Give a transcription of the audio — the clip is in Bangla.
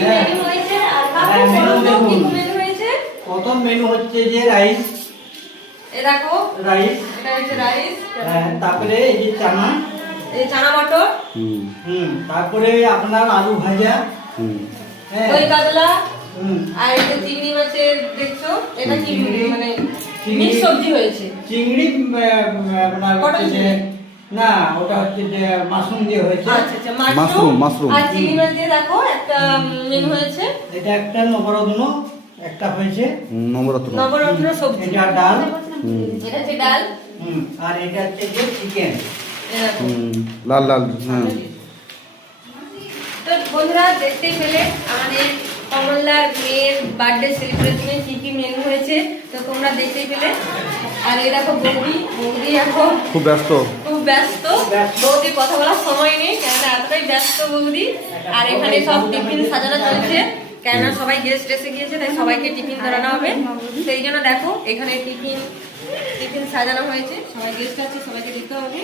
মেনু হয়েছে আর মেনু হয়েছে। প্রথম মেনু হচ্ছে যে রাইস, এই দেখো রাইস, এটা হচ্ছে রাইস, তারপরে এই যে চানা, এই চানা মটর, তারপরে আপনার আলু ভাজা, দই কাতলা, হুম, আর এই যে চিংড়ি মাছের দেখছো এটা কি মানে মিক্স সবজি হয়েছে। চিংড়ি আপনার হচ্ছে যে না, ওটা হচ্ছে যে মাশরুম দিয়ে হয়েছে। আচ্ছা আচ্ছা, মাশরুম আর চিংড়ি মাছ দিয়ে দেখো একটা মেনু হয়েছে। এটা একটা নবরত্ন একটা হয়েছে, নবরত্ন সবজি। এটা ডাল, এটা হচ্ছে ডাল, আর এটা হচ্ছে যে চিকেন, লাল লাল। হ্যাঁ, তো বন্ধুরা দেখতেই পেলে আমাদের কমলদার মেয়ের বার্থডে সেলিব্রেশনে কি কি মেনু হয়েছে, তো তোমরা দেখতেই পেলে। আর এই দেখো বৌদি এখন খুব ব্যস্ত। বৌদি কথা বলার সময় নেই, কেননা এতটাই ব্যস্ত বৌদি। আর এখানে সব টিফিন সাজানো চলছে, কেননা সবাই গেস্ট এসে গিয়েছে, তাই সবাইকে টিফিন ধরানো হবে। সেই জন্য দেখো এখানে টিফিন সাজানো হয়েছে, সবাই গেস্ট আছে, সবাইকে দিতে হবে।